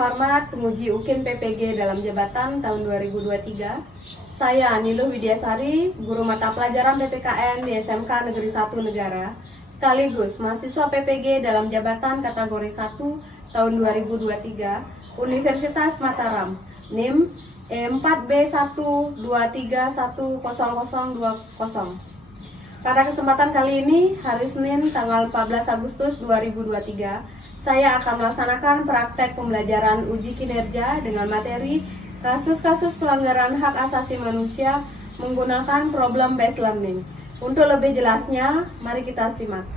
terhormat penguji UKIN PPG dalam jabatan tahun 2023. Saya Niluh Widyasari, guru mata pelajaran PPKN di SMK Negeri 1 Negara, sekaligus mahasiswa PPG dalam jabatan kategori 1 tahun 2023, Universitas Mataram, NIM E4B123100020. Pada kesempatan kali ini, hari Senin tanggal 14 Agustus 2023, saya akan melaksanakan praktek pembelajaran uji kinerja dengan materi kasus-kasus pelanggaran hak asasi manusia menggunakan problem based learning. Untuk lebih jelasnya, mari kita simak.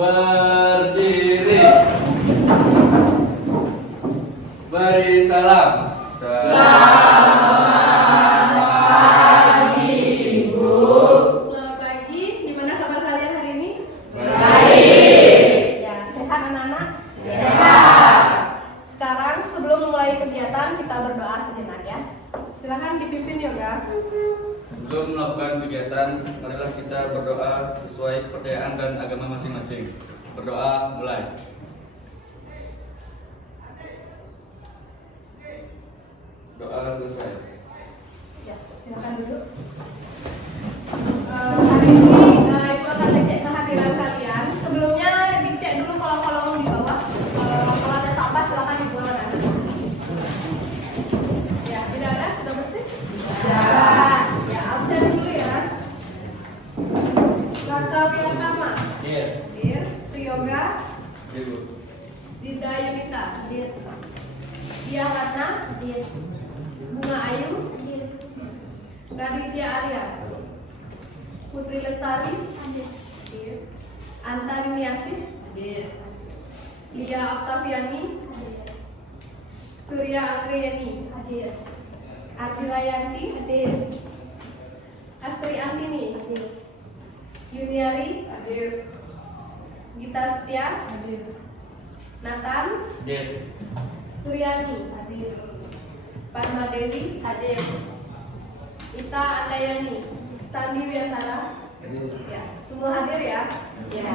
Berdiri. Beri salam. Selamat pagi, gimana kabar kalian hari ini? Baik. Ya, sehat anak-anak? Sehat. Sekarang sebelum mulai kegiatan kita berdoa sejenak ya. Silakan dipimpin yoga. Sebelum melakukan kegiatan, marilah kita berdoa sesuai kepercayaan dan agama masing-masing. Berdoa mulai. Doa selesai. Ya, silakan duduk. Hari ini Ibu akan ngecek kehadiran kalian. Sebelumnya dicek dulu kolom-kolom di bawah. Kalau ada sampah silakan dibuang anak. Ya, tidak ada? Sudah bersih? Ya, absen dulu ya. Raka Wiyatama. Hadir. Priyoga. Ibu. Dinda Yunita. Hadir. Dia Ratna. Hadir. Bunga Ayu. Hadir. Raditya Arya. Putri Lestari. Hadir. Antari Niasih. Hadir. Lia Oktaviani. Hadir. Surya Angriyani. Hadir. Ardi Rayanti. Hadir. Astri Andini. Hadir. Yuniari. Hadir. Gita Setia. Hadir. Nathan. Hadir. Suryani. Hadir. Padma Dewi. Hadir. Ita Andayani. Sandi Wiantara. Ya, semua hadir ya. Ya.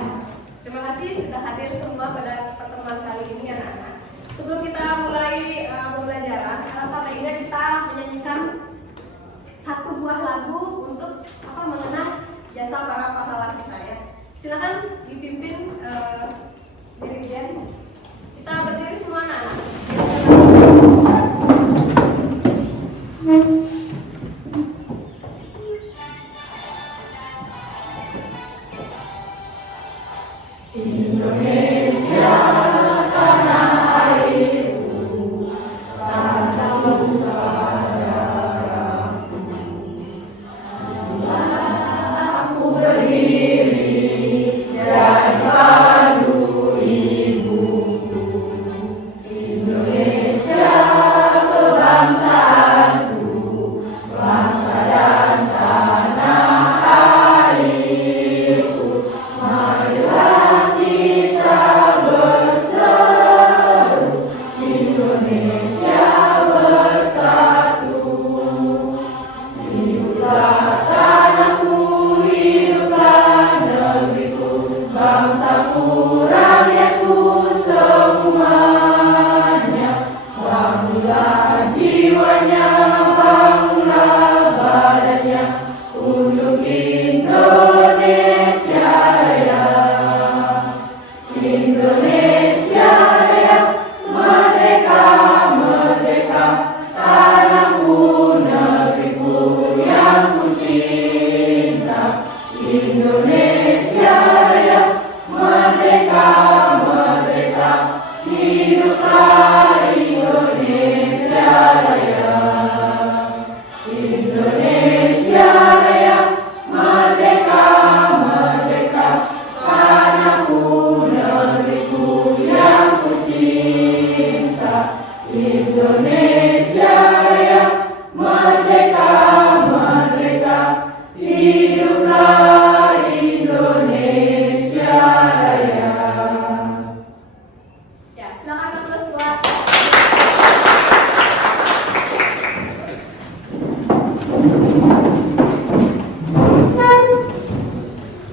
Terima kasih sudah hadir semua pada pertemuan kali ini anak-anak. Sebelum kita mulai pembelajaran, alangkah baiknya kita menyanyikan satu buah lagu untuk mengenang jasa para pahlawan kita ya. Silakan dipimpin dirijen. Kita berdiri semua anak-anak. Indonesia tanah airku, tanah tumpah darahku. Aku berdiri Indonesia Raya, merdeka, merdeka, hiduplah Indonesia Raya. Ya, silakan terus buat.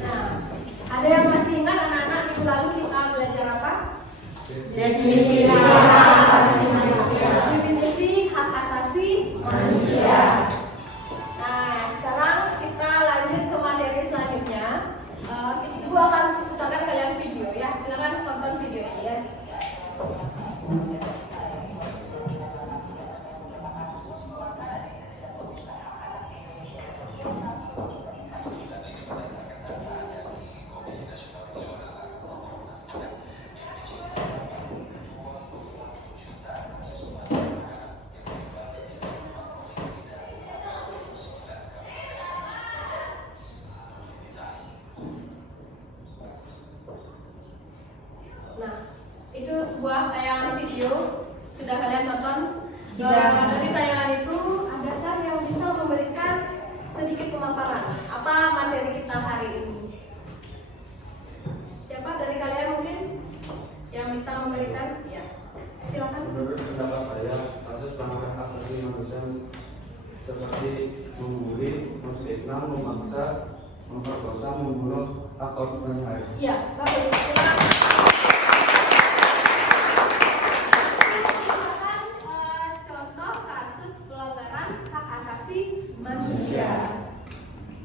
Nah, ada yang masih ingat anak-anak minggu lalu kita belajar apa? Definisi hak asasi manusia. Definisi hak asasi Manusia. Nah, sekarang kita lanjut ke materi selanjutnya. Ibu akan putarkan kalian video ya. Silakan tonton video ini ya. Nah, itu sebuah tayangan video. Sudah kalian tonton? Sudah. Dari tayangan itu, adakah yang bisa memberikan sedikit pemaparan apa materi kita hari ini? Siapa dari kalian mungkin yang bisa memberikan? Ya, silakan. Menurut pendapat saya, kasus pelanggaran hak asasi manusia seperti membuli, memfitnah, memaksa, memperkosa, membunuh, atau lain-lain. Iya, bagus. Silakan. Contoh kasus pelanggaran hak asasi manusia.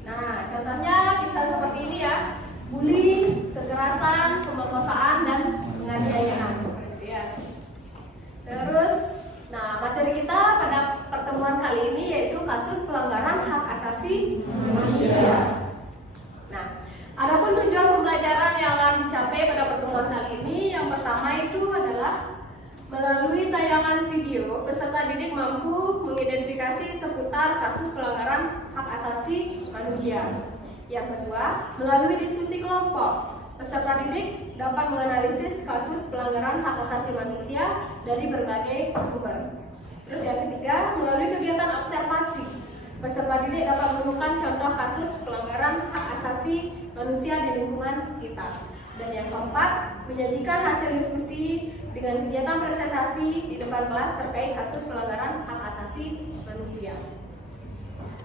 Nah, contohnya bisa seperti ini ya: bullying, kekerasan, pemerkosaan, dan penganiayaan. Seperti itu ya. Terus, nah materi kita pada pertemuan kali ini yaitu kasus pelanggaran hak asasi manusia. Nah, adapun tujuan pembelajaran yang akan dicapai pada pertemuan kali ini, yang pertama itu adalah melalui tayangan video, peserta didik mampu mengidentifikasi seputar kasus pelanggaran hak asasi manusia. Yang kedua, melalui diskusi kelompok, peserta didik dapat menganalisis kasus pelanggaran hak asasi manusia dari berbagai sumber. Terus yang ketiga, melalui kegiatan observasi, peserta didik dapat menemukan contoh kasus pelanggaran hak asasi manusia di lingkungan sekitar. Dan yang keempat, menyajikan hasil diskusi dengan kegiatan presentasi di depan kelas terkait kasus pelanggaran hak asasi manusia.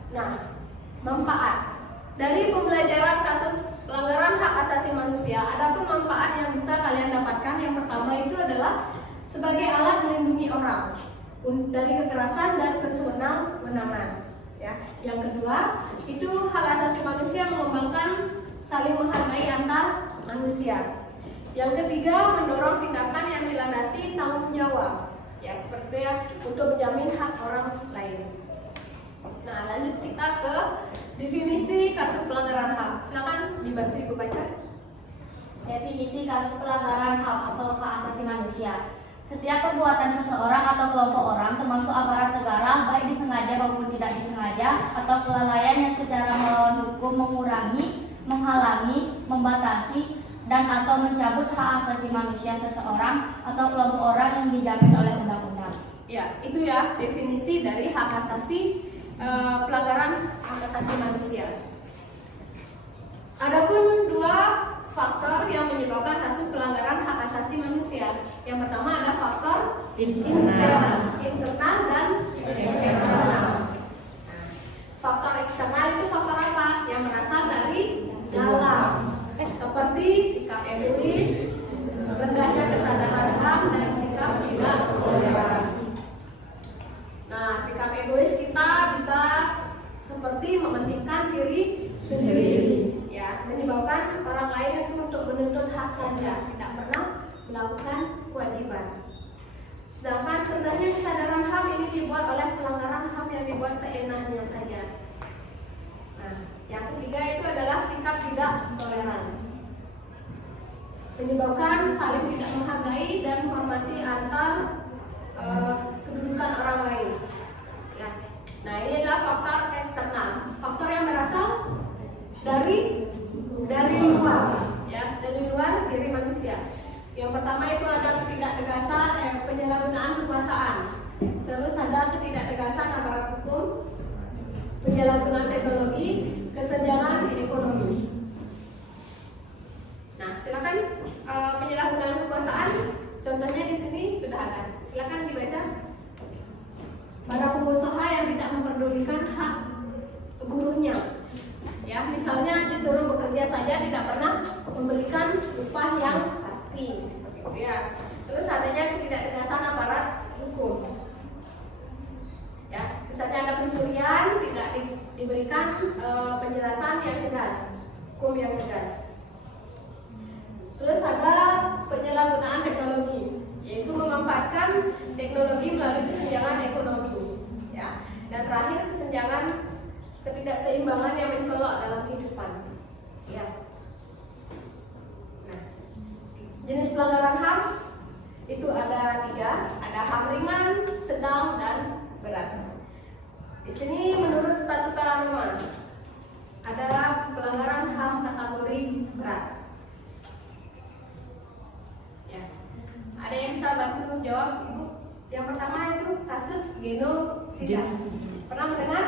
Nah, manfaat dari pembelajaran kasus pelanggaran hak asasi manusia, adapun manfaat yang bisa kalian dapatkan, yang pertama itu adalah sebagai alat melindungi orang dari kekerasan dan kesewenang-wenangan. Ya. Yang kedua, itu hak asasi manusia mengembangkan saling menghargai antar manusia. Yang ketiga, mendorong tindakan yang dilandasi tanggung jawab. Ya, seperti ya, untuk menjamin hak orang lain. Nah, lanjut kita ke definisi kasus pelanggaran HAM. Silakan dibantu Ibu baca. Definisi kasus pelanggaran HAM atau hak asasi manusia. Setiap perbuatan seseorang atau kelompok orang, termasuk aparat negara, baik disengaja maupun tidak disengaja, atau kelalaian yang secara melawan hukum mengurangi, menghalangi, membatasi, dan atau mencabut hak asasi manusia seseorang atau kelompok orang yang dijamin oleh undang-undang. Ya, itu ya definisi dari hak asasi pelanggaran hak asasi manusia. Adapun dua faktor yang menyebabkan kasus pelanggaran hak asasi manusia. Yang pertama ada faktor internal dan eksternal. Faktor eksternal itu faktor apa? Yang berasal dari dalam, seperti sikap egois, rendahnya kesadaran HAM, dan sikap tidak toleransi. Nah, sikap egois kita bisa seperti mementingkan diri sendiri, ya, menyebabkan orang lain itu untuk menuntut hak saja, tidak pernah melakukan kewajiban. Sedangkan rendahnya kesadaran HAM ini dibuat oleh pelanggaran HAM yang dibuat seenaknya saja. Nah, yang ketiga itu adalah sikap tidak toleran, menyebabkan saling tidak menghargai dan menghormati antar kedudukan orang lain. Ya. Nah, ini adalah faktor eksternal, faktor yang berasal dari luar, ya, dari luar diri manusia. Yang pertama itu ada ketidaktegasan, penyalahgunaan kekuasaan. memberikan hak buruhnya. Ya, misalnya disuruh bekerja saja tidak pernah memberikan upah yang pasti, seperti itu ya. Terus adanya ketidaktegasan aparat hukum. Ya, misalnya ada pencurian tidak diberikan penjelasan yang tegas, hukum yang tegas. Terus ada penyalahgunaan teknologi, yaitu memanfaatkan teknologi melalui kesenjangan ekonomi, ya. Dan terakhir kesenjangan ketidakseimbangan yang mencolok dalam kehidupan, ya. Nah, jenis pelanggaran HAM itu ada 3, ada HAM ringan, sedang, dan berat. Di sini menurut Statuta Roma adalah pelanggaran HAM kategori berat. Ya. Ada yang bisa bantu jawab, Ibu? Yang pertama itu kasus genosida. Pernah mendengar?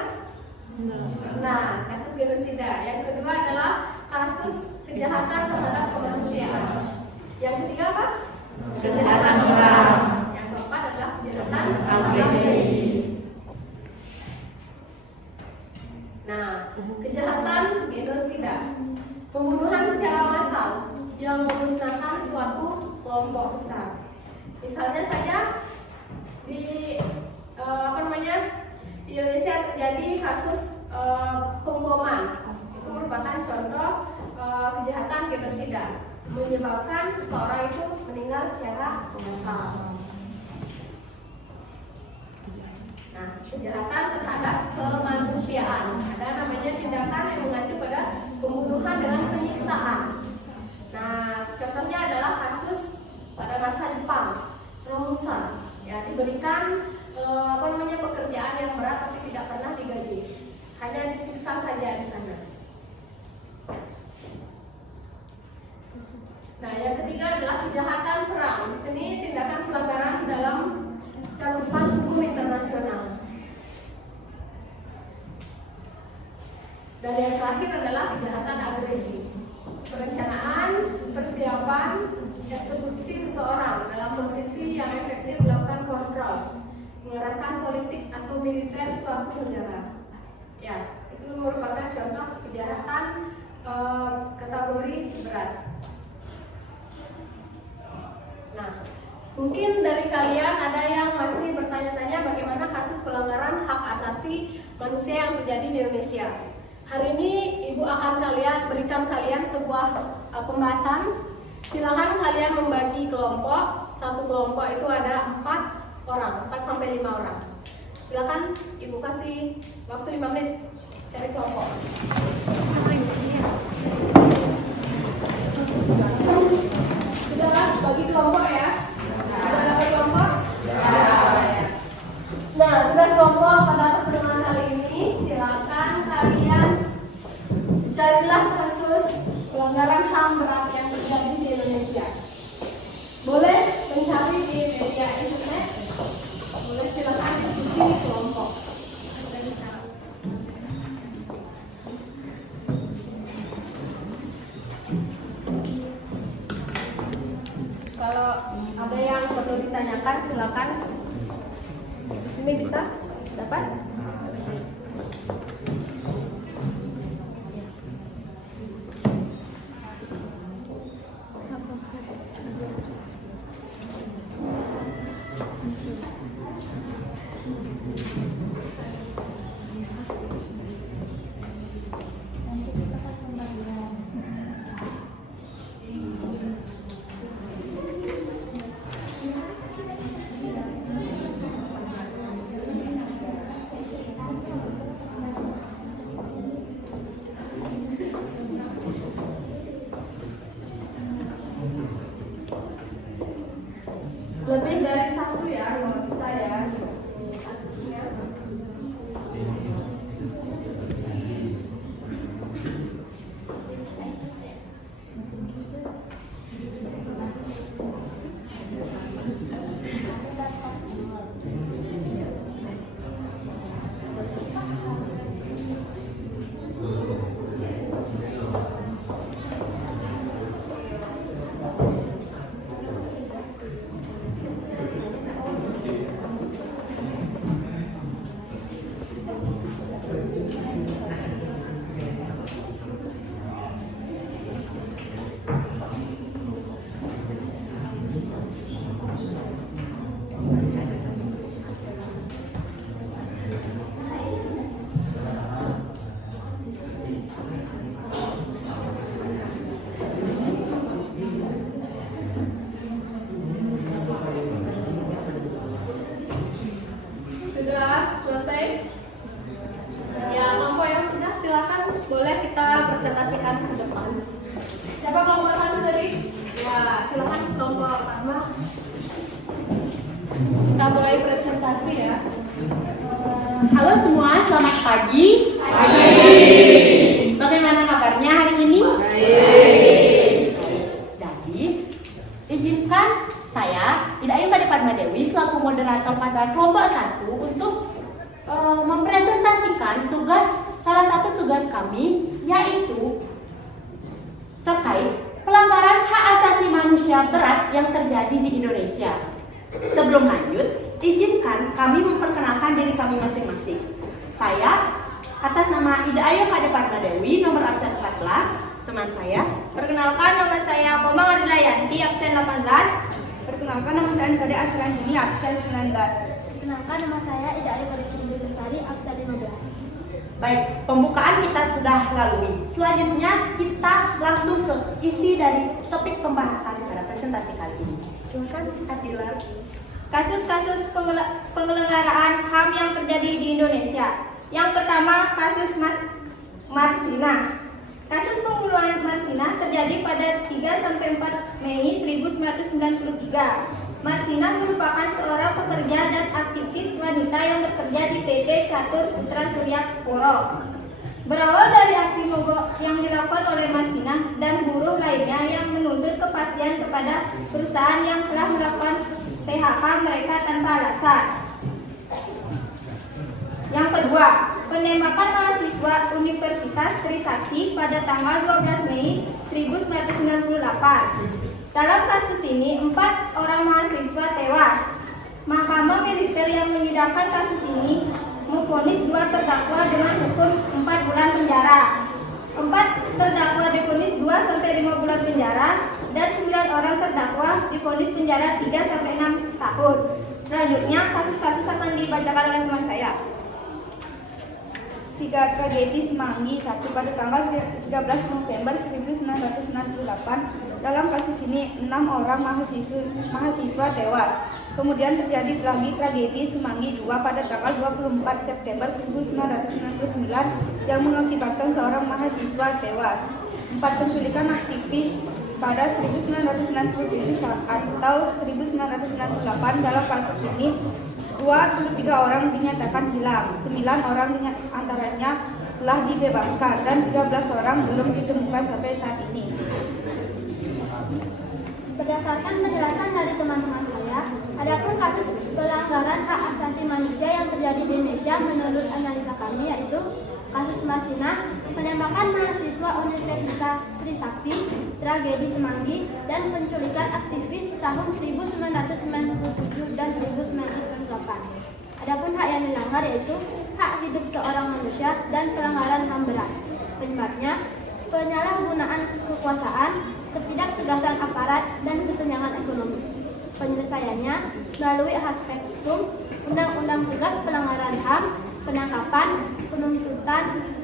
Nah, kasus genosida. Yang kedua adalah kasus kejahatan terhadap kemanusiaan. Yang ketiga apa? Kejahatan perang. Yang keempat adalah kejahatan agresi. Nah, kejahatan genosida, pembunuhan secara massal yang memusnahkan suatu kelompok besar. Misalnya saja di di Indonesia terjadi kasus pemboman. Itu merupakan contoh kejahatan genosida, menyebabkan seseorang itu meninggal secara massal. Nah, kejahatan terhadap kemanusiaan, ada namanya tindakan yang mengacu pada pembunuhan dengan penyiksaan. Nah, contohnya adalah kasus pada masa Jepang, Romusa, ya, diberikan pekerjaan yang berat tapi tidak pernah digaji, hanya disiksa saja di sana. Nah, yang ketiga adalah kejahatan perang. Di sini tindakan pelanggaran dalam cakupan hukum internasional. Dan yang terakhir adalah kejahatan agresi. Perencanaan, persiapan, eksekusi seseorang dalam posisi yang efektif melakukan kontrol, mengarahkan politik atau militer suatu negara. Ya, itu merupakan contoh kejahatan kategori berat. Nah, mungkin dari kalian ada yang masih bertanya-tanya bagaimana kasus pelanggaran hak asasi manusia yang terjadi di Indonesia. Hari ini Ibu akan berikan kalian sebuah pembahasan. Silakan kalian membagi kelompok. Satu kelompok itu ada 4 orang, 4 sampai 5 orang. Silakan Ibu kasih waktu 5 menit cari kelompok. Sudah bagi kelompok ya? Sudah dapat kelompok? Ya. Nah, tugas kelompok pada pertemuan kali ini, silakan kalian carilah kasus pelanggaran HAM berat yang terjadi di Indonesia. Boleh mencari di media internet, boleh silakan diskusi di kelompok. Kalau ada yang perlu ditanyakan, silakan. Di sini bisa dapat. presentasi ya. Halo semua, selamat pagi. Bagaimana kabarnya hari ini? Jadi, izinkan saya, Idayun Kade Padma Dewi selaku moderator pada kelompok 1 untuk mempresentasikan salah satu tugas kami, yaitu terkait pelanggaran hak asasi manusia berat yang terjadi di Indonesia. Sebelum lanjut, izinkan kami memperkenalkan diri kami masing-masing. Saya atas nama Idayun Kade Padma Dewi, nomor absen 14, teman saya. Perkenalkan, nama saya Komang Adilayanti, absen 18. Perkenalkan, nama saya Kade Asrandini, absen 19. Perkenalkan, nama saya Idayun Kade Padma Lestari, absen 15. Baik, pembukaan kita sudah lalui. Selanjutnya kita langsung ke isi dari topik pembahasan pada presentasi kali ini. Silakan Adila. Kasus-kasus penyelenggaraan HAM yang terjadi di Indonesia. Yang pertama, kasus Marsina. Kasus pembunuhan Marsina terjadi pada 3-4 Mei 1993. Marsina merupakan seorang pekerja dan aktivis wanita yang bekerja di PT Catur Putra Surya Puro. Berawal dari aksi mogok yang dilakukan oleh Marsina dan buruh lainnya yang menuntut kepastian kepada perusahaan yang telah melakukan PHK mereka tanpa alasan. Yang kedua, penembakan mahasiswa Universitas Trisakti pada tanggal 12 Mei 1998. Dalam kasus ini, 4 orang mahasiswa tewas. Mahkamah militer yang menyidangkan kasus ini memvonis 2 terdakwa dengan hukum 4 bulan penjara. 4 terdakwa divonis 2-5 bulan penjara dan 9 orang terdakwa divonis penjara 3-6 tahun. Selanjutnya, kasus-kasus akan dibacakan oleh teman saya. 3 tragedi Semanggi, 1 pada tanggal 13 November 1998. Dalam kasus ini 6 orang mahasiswa tewas. Kemudian terjadi lagi tragedi Semanggi 2 pada tanggal 24 September 1999 yang mengakibatkan seorang mahasiswa tewas. 4 penculikan aktivis pada 1997 atau 1998. Dalam kasus ini 23 orang dinyatakan hilang, 9 orang antaranya telah dibebaskan dan 13 orang belum ditemukan sampai saat ini. Berdasarkan penjelasan dari teman-teman saya, adapun kasus pelanggaran hak asasi manusia yang terjadi di Indonesia menurut analisa kami yaitu kasus Marsina, penembakan mahasiswa Universitas Trisakti, tragedi Semanggi, dan penculikan aktivis tahun 1997 dan 1998. Adapun hak yang dilanggar yaitu hak hidup seorang manusia dan pelanggaran HAM berat. Penyebabnya penyalahgunaan kekuasaan, ketidaktegasan aparat, dan kesenjangan ekonomi. Penyelesaiannya melalui aspek hukum, Undang-Undang Tegas Pelanggaran HAM, penangkapan, penuntutan,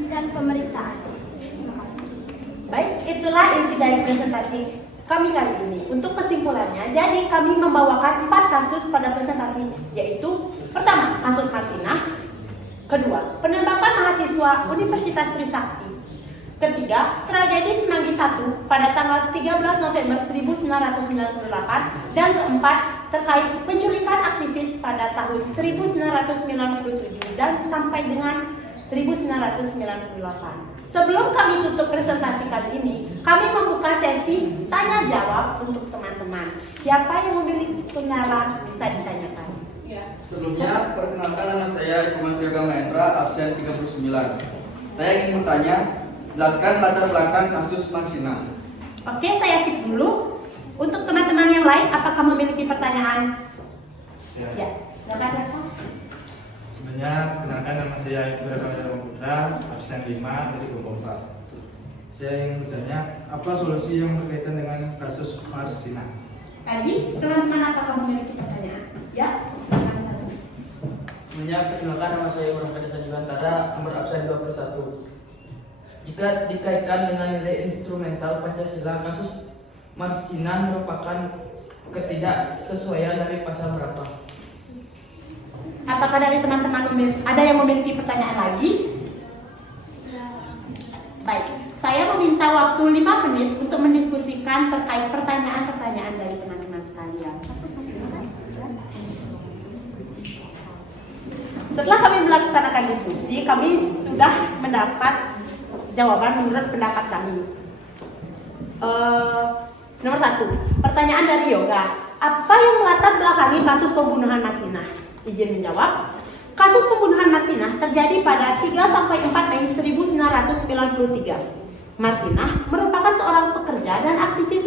dan pemeriksaan. Terima kasih. Baik, itulah isi dari presentasi kami kali ini. Untuk kesimpulannya, jadi kami membawakan 4 kasus pada presentasi, yaitu pertama, kasus Marsina. Kedua, penembakan mahasiswa Universitas Trisakti. Ketiga, tragedi Semanggi 1 pada tanggal 13 November 1998. Dan keempat, terkait penculikan aktivis pada tahun 1997 dan sampai dengan 1998. Sebelum kami tutup presentasi kali ini, kami membuka sesi tanya jawab untuk teman-teman. Siapa yang memiliki pendapat bisa ditanyakan. Sebelumnya, perkenalkan nama saya Ikuman Triagama Endra, absen 39. Saya ingin bertanya, jelaskan latar belakang kasus Marsina. Oke, saya tip dulu. Untuk teman-teman yang lain, apakah memiliki pertanyaan? Ya, silakan. Sebenarnya, kenalkan nama saya Ibrahim Putra, absen 5 dari kelompok 4. Saya ingin bertanya, apa solusi yang berkaitan dengan kasus Marsina? Tadi, teman-teman apakah memiliki pertanyaan? Ya, Sebenarnya, perkenalkan nama saya Ibrahim Kade Sanjibantara, nomor absen 21. Jika dikaitkan dengan nilai instrumental Pancasila, kasus Marsina merupakan ketidaksesuaian dari pasal berapa? apakah dari teman-teman ada yang memiliki pertanyaan lagi? Baik, saya meminta waktu 5 menit untuk mendiskusikan terkait pertanyaan-pertanyaan dari teman-teman sekalian. Setelah kami melaksanakan diskusi, kami sudah mendapat jawaban menurut pendapat kami. Nomor 1, pertanyaan dari Yoga. Apa yang melatar belakangi kasus pembunuhan Marsinah? Izin menjawab. Kasus pembunuhan Marsinah terjadi pada 3-4 Mei 1993. Marsinah merupakan seorang pekerja dan aktivis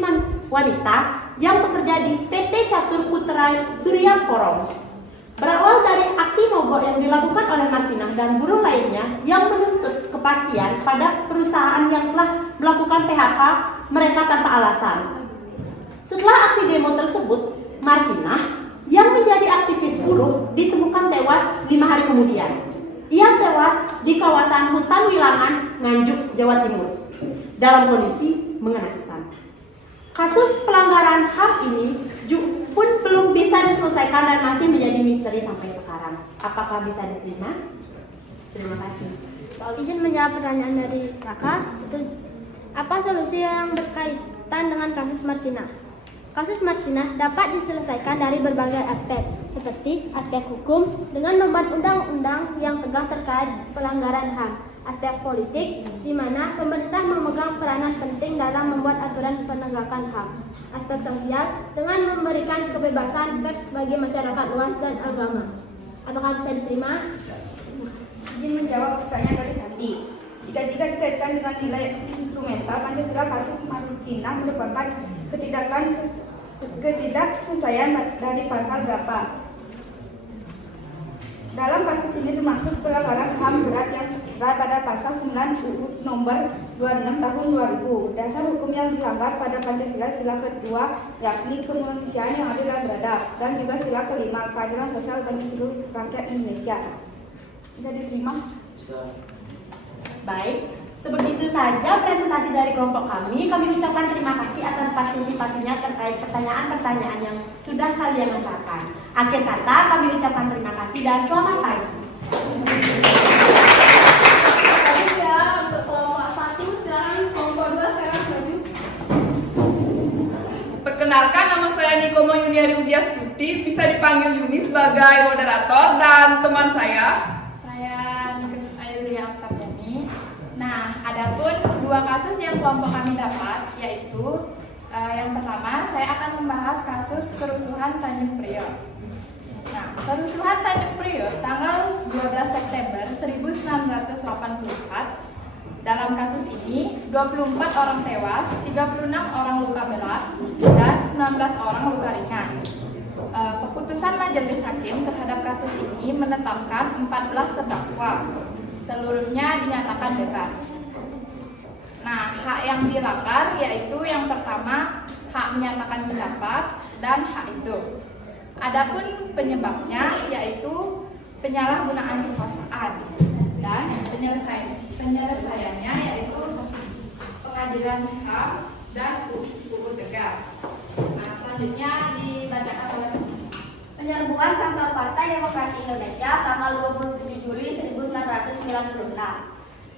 wanita yang bekerja di PT Catur Putra Surya Forum. Berawal dari aksi mogok yang dilakukan oleh Marsinah dan buruh lainnya yang menuntut kepastian pada perusahaan yang telah melakukan PHK mereka tanpa alasan. Setelah aksi demo tersebut, Marsinah yang menjadi aktivis buruh ditemukan tewas 5 hari kemudian. Ia tewas di kawasan hutan Wilangan, Nganjuk, Jawa Timur, dalam kondisi mengenaskan. Kasus pelanggaran HAM ini pun belum bisa diselesaikan dan masih menjadi misteri sampai sekarang. Apakah bisa diterima? Terima kasih. Soal izin menjawab pertanyaan dari Raka, apa solusi yang berkaitan dengan kasus Marsinah? Kasus Marsinah dapat diselesaikan dari berbagai aspek, seperti aspek hukum dengan membuat undang-undang yang tegas terkait pelanggaran HAM, aspek politik, di mana pemerintah memegang peranan penting dalam membuat aturan penegakan HAM, aspek sosial dengan memberikan kebebasan pers bagi masyarakat luas dan agama. Apakah bisa diterima? Izin menjawab pertanyaan dari Santi. Jika dikaitkan dengan nilai instrumental, Pancasila kasus Marsinah merupakan ketidaksesuaian dari pasal berapa? Dalam kasus ini termasuk pelanggaran HAM berat yang terdapat pada pasal 9 UU nomor 26 tahun 2000. Dasar hukum yang dilanggar pada Pancasila sila kedua yakni kemanusiaan yang adil dan beradab, dan juga sila kelima keadilan sosial bagi seluruh rakyat Indonesia. Bisa diterima? Bisa. Baik, sebegitu saja presentasi dari kelompok kami. Kami ucapkan terima kasih atas partisipasinya terkait pertanyaan-pertanyaan yang sudah kalian lontarkan. Akhir kata, kami ucapkan terima kasih dan selamat pagi. Bagus ya, untuk kelompok 1 silakan, kelompok 2 silakan maju. Perkenalkan, nama saya Nikomo Yuniari Widyastuti, bisa dipanggil Yuni sebagai moderator, dan teman saya Ayulia Oktaviani. Nah, adapun dua kasus yang kelompok kami dapat, yaitu yang pertama, saya akan membahas kasus kerusuhan Tanjung Priok. Nah, kerusuhan Tanjung Priok tanggal 12 September 1984. Dalam kasus ini, 24 orang tewas, 36 orang luka berat, dan 19 orang luka ringan. Keputusan majelis hakim terhadap kasus ini menetapkan 14 terdakwa. Seluruhnya dinyatakan bebas. Nah, hak yang dilanggar yaitu yang pertama, hak menyatakan pendapat dan hak hidup. Adapun penyebabnya yaitu penyalahgunaan kekuasaan, dan penyelesaiannya yaitu pengadilan HAM dan UU tegas. Nah, selanjutnya dibacakan oleh Penyerbuan kantor Partai Demokrasi Indonesia tanggal 27 Juli 1996.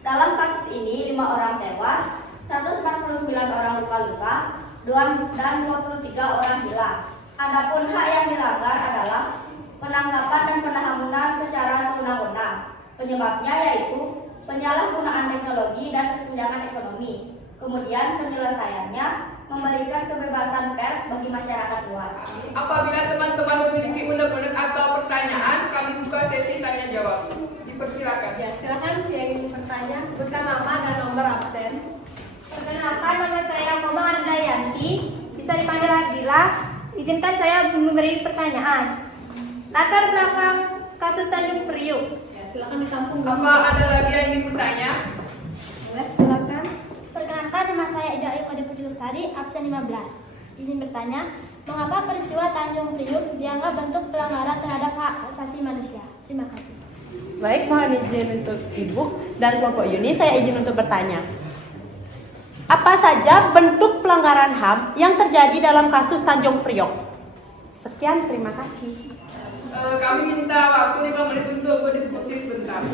Dalam kasus ini 5 orang tewas, 149 orang luka-luka, dan 23 orang hilang. Adapun hak yang dilanggar adalah penangkapan dan penahanan secara sewenang-wenang. Penyebabnya yaitu penyalahgunaan teknologi dan kesenjangan ekonomi. Kemudian penyelesaiannya memberikan kebebasan pers bagi masyarakat luas. Apabila teman-teman memiliki unek-unek atau pertanyaan, kami buka sesi tanya jawab. Dipersilakan. Ya, silakan yang ingin bertanya, sebutkan nama dan nomor absen. Perkenalkan, nama saya Mama Andayanti, bisa dipanggil Agila. Izinkan saya memberi pertanyaan. Latar belakang kasus Tanjung Priok. Ya, silakan ditampung. Apa ada lagi yang ingin bertanya? Boleh, silakan. Perkenalkan, nama saya Ida Eko Deputi Lestari, absen 15. Izin bertanya, mengapa peristiwa Tanjung Priok dianggap bentuk pelanggaran terhadap hak asasi manusia? Terima kasih. Baik, mohon izin untuk Ibu dan kelompok Yuni, saya izin untuk bertanya. Apa saja bentuk pelanggaran HAM yang terjadi dalam kasus Tanjung Priok? Sekian, terima kasih. Kami minta waktu 5 menit untuk berdiskusi sebentar.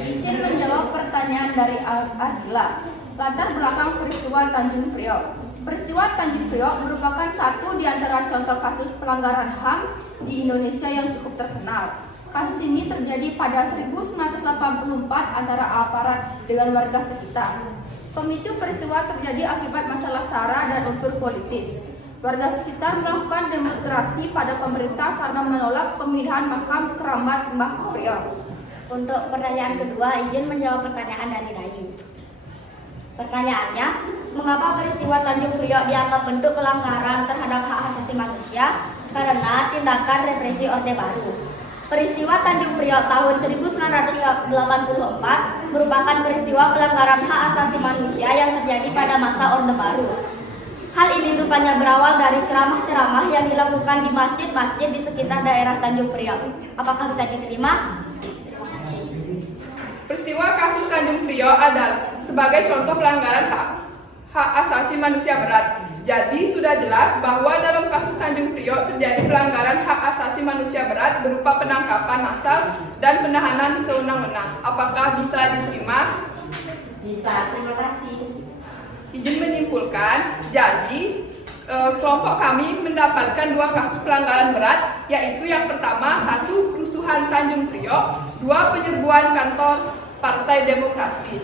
Izin menjawab pertanyaan dari Adila. Latar belakang peristiwa Tanjung Priok. Peristiwa Tanjung Priok merupakan satu di antara contoh kasus pelanggaran HAM di Indonesia yang cukup terkenal. Kasus ini terjadi pada 1984 antara aparat dengan warga sekitar. Pemicu peristiwa terjadi akibat masalah SARA dan unsur politis. Warga sekitar melakukan demonstrasi pada pemerintah karena menolak pemilihan makam keramat Mbah Priok. Untuk pertanyaan kedua, izin menjawab pertanyaan dari Dayu. Pertanyaannya, mengapa peristiwa Tanjung Priok dianggap bentuk pelanggaran terhadap hak asasi manusia? Karena tindakan represi Orde Baru. Peristiwa Tanjung Priok tahun 1984 merupakan peristiwa pelanggaran hak asasi manusia yang terjadi pada masa Orde Baru. Hal ini rupanya berawal dari ceramah-ceramah yang dilakukan di masjid-masjid di sekitar daerah Tanjung Priok. Apakah bisa diterima? Peristiwa kasus Tanjung Priok adalah sebagai contoh pelanggaran hak asasi manusia berat. Jadi sudah jelas bahwa dalam kasus Tanjung Priok terjadi pelanggaran hak asasi manusia berat berupa penangkapan massal dan penahanan sewenang-wenang. Apakah bisa diterima? Bisa, terima kasih. Izin menyimpulkan, jadi kelompok kami mendapatkan 2 kasus pelanggaran berat, yaitu yang pertama 1 kerusuhan Tanjung Priok, 2 penyerbuan kantor Partai Demokrasi.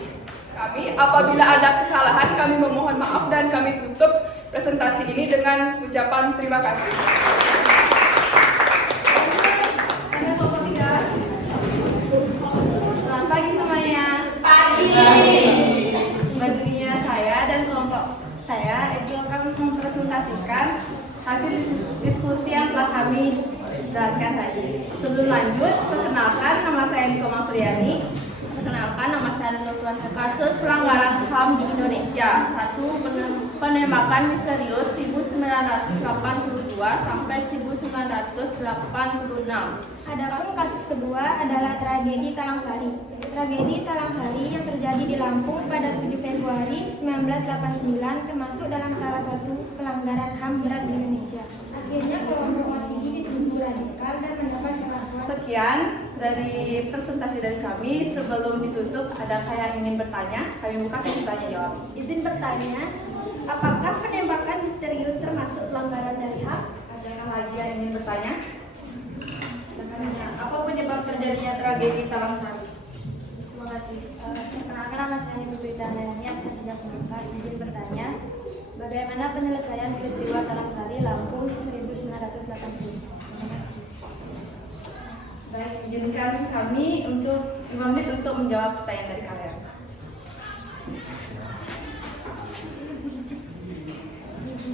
Kami apabila ada kesalahan kami memohon maaf dan kami tutup presentasi ini dengan ucapan terima kasih. Selamat pagi semuanya. Pagi. Berdirinya saya dan kelompok saya itu akan mempresentasikan hasil diskusi yang telah kami jalankan tadi. Sebelum lanjut, perkenalkan nama saya Niko Masriani. Perkenalkan, nama saya Lutfi. Kasus pelanggaran HAM di Indonesia. 1. Penembakan misterius 1982 sampai 1986. Adapun kasus kedua adalah tragedi Talangsari. Tragedi Talangsari yang terjadi di Lampung pada 7 Februari 1989 termasuk dalam salah satu pelanggaran HAM berat di Indonesia. Akhirnya kelompok Masidi dituduh radikal dan mendapat perlakuan. Sekian dari presentasi dari kami. Sebelum ditutup, adakah yang ingin bertanya? Kami buka sesi tanya jawab. Izin bertanya, apakah penembakan misterius termasuk pelanggaran dari HAM? Ada yang lagi yang ingin bertanya? Apa penyebab terjadinya tragedi Talangsari? Terima kasih. Perkenalkan, nama saya Ibu Danayani, absen 34. Izin bertanya, bagaimana penyelesaian peristiwa Talangsari Lampung 1980? Terima kasih. Baik, izinkan kami untuk 5 menit untuk menjawab pertanyaan dari kalian.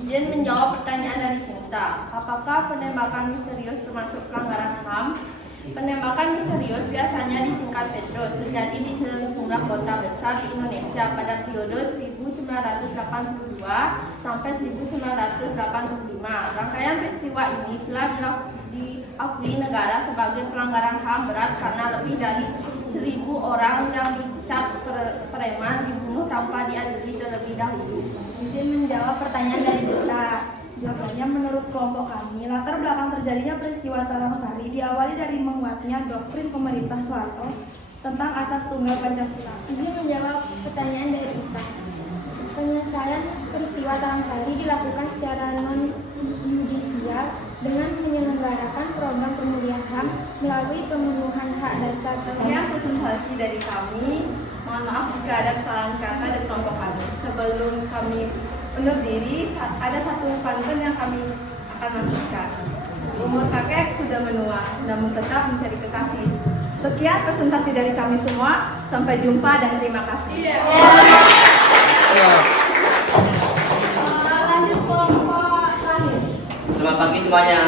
Izin menjawab pertanyaan dari Sinta. Apakah penembakan misterius termasuk pelanggaran HAM? Penembakan misterius biasanya disingkat Petro, terjadi di sejumlah kota besar di Indonesia pada periode 1982 sampai 1985. Rangkaian peristiwa ini telah diakui negara sebagai pelanggaran HAM berat karena lebih dari 1.000 orang yang dicap preman dibunuh tanpa diadili terlebih dahulu. Izin menjawab pertanyaan dari Dita. Jawabannya, menurut kelompok kami, latar belakang terjadinya peristiwa Talangsari diawali dari menguatnya doktrin pemerintah Soeharto tentang asas tunggal Pancasila. Izin menjawab pertanyaan dari Ita. Penyelesaian peristiwa Talangsari dilakukan secara non-yudisial dengan menyelenggarakan program pemulihan HAM melalui pemenuhan hak dasar. Sekian presentasi dari kami. Mohon maaf jika ada kesalahan kata dari kelompok kami. Sebelum kami undur diri, ada satu pantun yang kami akan lanjutkan. Umur kakek sudah menua, namun tetap mencari kekasih. Sekian presentasi dari kami semua. Sampai jumpa dan terima kasih. Lanjut kelompok terakhir. Selamat pagi semuanya.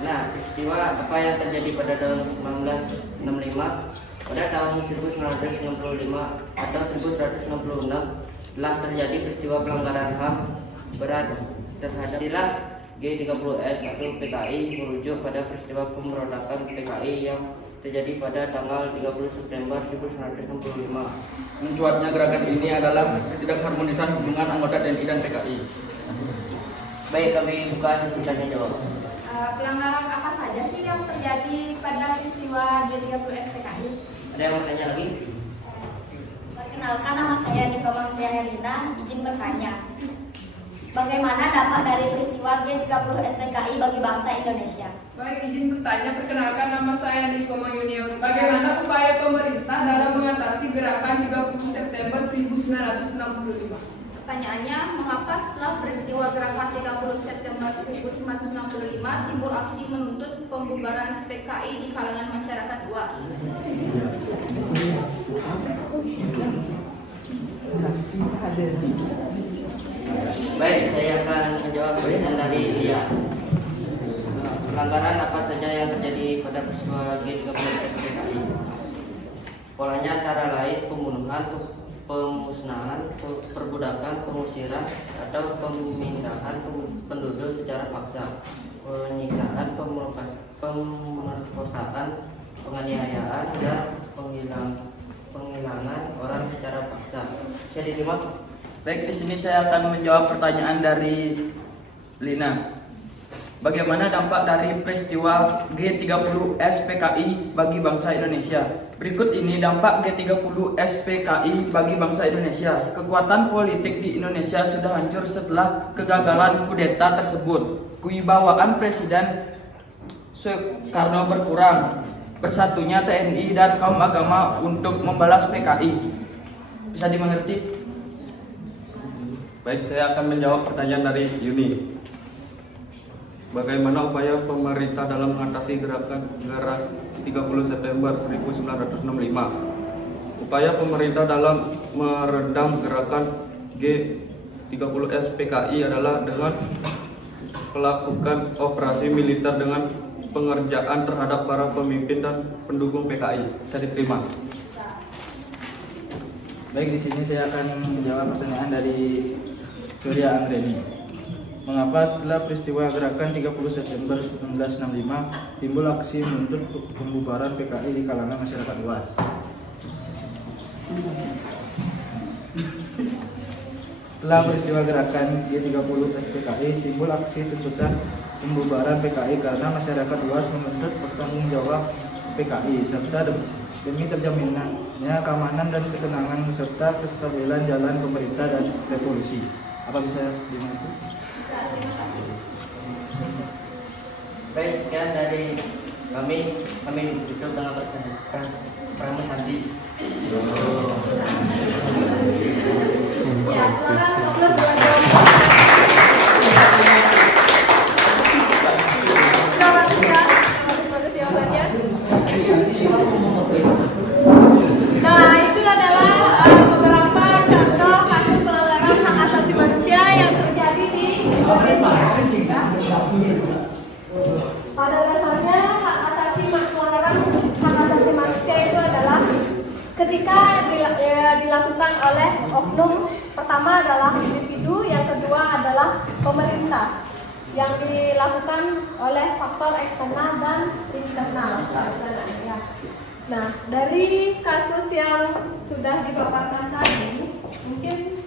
Nah, peristiwa apa yang terjadi pada tahun 1965, pada tahun 1965 atau 1966 telah terjadi peristiwa pelanggaran HAM berat terhadap G30S atau PKI merujuk pada peristiwa pemberontakan PKI yang terjadi pada tanggal 30 September 1965. Mencuatnya gerakan ini adalah ketidakharmonisan hubungan anggota TNI dan PKI. Baik, kami buka sesi tanya jawab. Pelanggaran apa saja sih yang terjadi pada peristiwa G30S PKI? Ada yang mau tanya lagi? Perkenalkan, nama saya Niko Mangtia Herlina. Izin bertanya, bagaimana dampak dari peristiwa G30 SPKI bagi bangsa Indonesia? Baik, izin bertanya. Perkenalkan, nama saya Niko Mayuniaun. Bagaimana upaya pemerintah dalam mengatasi gerakan 30 September 1965? Pertanyaannya, mengapa setelah peristiwa gerakan 30 September 1965 timbul aksi menuntut pembubaran PKI di kalangan masyarakat luas? Baik, saya akan menjawab pertanyaan dari Lia. Pelanggaran apa saja yang terjadi pada peristiwa G30 SPKI? Polanya antara lain pembunuhan, pemusnahan, perbudakan, pengusiran, atau pemindahan penduduk secara paksa, penyiksaan, pemerkosaan, penganiayaan, dan penghilangan orang secara paksa. Bisa diterima? Baik, di sini saya akan menjawab pertanyaan dari Lina. Bagaimana dampak dari peristiwa G30 SPKI bagi bangsa Indonesia? Berikut ini dampak G30 SPKI bagi bangsa Indonesia. Kekuatan politik di Indonesia sudah hancur setelah kegagalan kudeta tersebut. Kewibawaan Presiden Soekarno berkurang. Bersatunya TNI dan kaum agama untuk membalas PKI. Bisa dimengerti? Baik, saya akan menjawab pertanyaan dari Yuni. Bagaimana upaya pemerintah dalam mengatasi gerakan 30 September 1965? Upaya pemerintah dalam meredam gerakan G30 SPKI adalah dengan melakukan operasi militer dengan pengerjaan terhadap para pemimpin dan pendukung PKI. Bisa diterima? Baik, di sini saya akan menjawab pertanyaan dari Surya Anggreni. Mengapa setelah peristiwa gerakan 30 September 1965 timbul aksi menuntut pembubaran PKI di kalangan masyarakat luas? Setelah peristiwa gerakan G30 SPKI timbul aksi tuntutan pembubaran PKI karena masyarakat luas menuntut pertanggungjawab PKI serta demi terjaminannya keamanan dan ketenangan serta kestabilan jalan pemerintah dan revolusi. Apa bisa dimengerti? Baik, sekian dari kami ditutup dengan persenjataan Pramu Sandi. Ya, silakan ngobrol bagus jawabannya. Nah, itu adalah beberapa contoh kasus pelanggaran hak asasi manusia yang terjadi di Indonesia. Pada dasarnya pelanggaran hak asasi manusia itu adalah ketika dilakukan oleh oknum. Pertama adalah individu, yang kedua adalah pemerintah, yang dilakukan oleh faktor eksternal dan internal. Nah, dari kasus yang sudah dipaparkan tadi, mungkin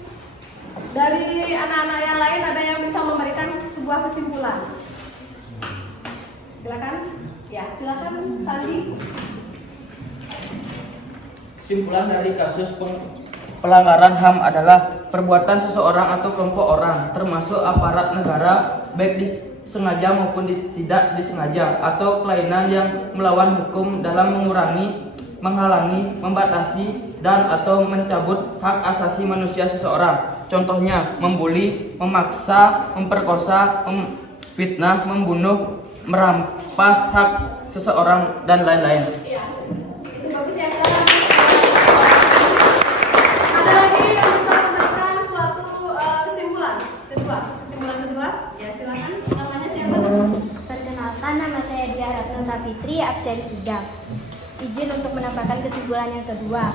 dari anak-anak yang lain ada yang bisa memberikan sebuah kesimpulan. Silakan. Ya, silakan Sandi. Kesimpulan dari kasus pelanggaran HAM adalah perbuatan seseorang atau kelompok orang, termasuk aparat negara, baik disengaja maupun tidak disengaja, atau kelainan yang melawan hukum dalam mengurangi, menghalangi, membatasi, dan atau mencabut hak asasi manusia seseorang. Contohnya, membuli, memaksa, memperkosa, memfitnah, membunuh, merampas hak seseorang, dan lain-lain. Ya, itu bagus ya. Ada lagi yang bisa memberikan suatu kesimpulan kedua? Ya, silakan. Namanya siapa? Perkenalkan, nama saya Dia Ratna Sapitri, absen 3. Izin untuk menambahkan kesimpulan yang kedua.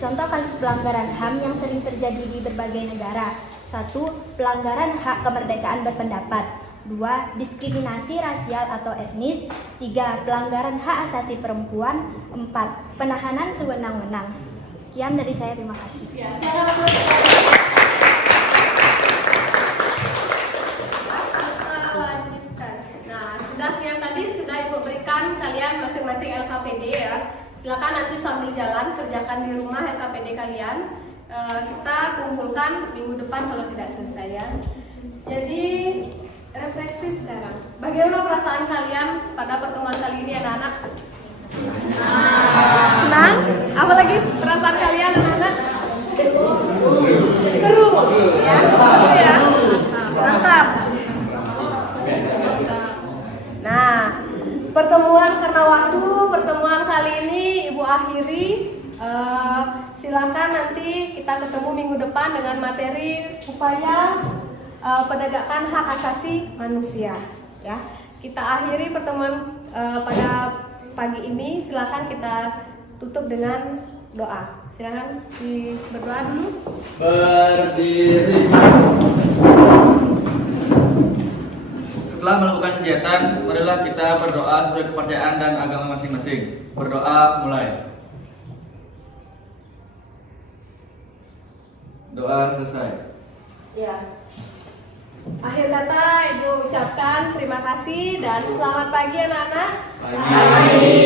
Contoh kasus pelanggaran HAM yang sering terjadi di berbagai negara. 1. Pelanggaran hak kemerdekaan berpendapat. 2. Diskriminasi rasial atau etnis. 3. Pelanggaran hak asasi perempuan. 4. Penahanan sewenang-wenang. Sekian dari saya, terima kasih. Ya, silakan. Lanjutkan. Nah, sudah yang tadi sudah Ibu berikan kalian masing-masing LKPD ya. Silakan nanti sambil jalan kerjakan di rumah LKPD kalian. kita kumpulkan minggu depan kalau tidak selesai ya. Jadi refleksi sekarang. Bagaimana perasaan kalian pada pertemuan kali ini anak-anak? Senang? Apalagi perasaan kalian anak-anak? Seru ya? Seru ya? Mantap. Nah, pertemuan karena waktu, pertemuan kali ini Ibu akhiri. Silakan nanti kita ketemu minggu depan dengan materi upaya penegakan hak asasi manusia. Ya, kita akhiri pertemuan pada pagi ini. Silakan kita tutup dengan doa. Silakan berdoa dulu. Berdiri. Setelah melakukan kegiatan, marilah kita berdoa sesuai kepercayaan dan agama masing-masing. Berdoa mulai. Doa selesai. Ya. Akhir kata Ibu ucapkan terima kasih dan selamat pagi anak-anak. Pagi.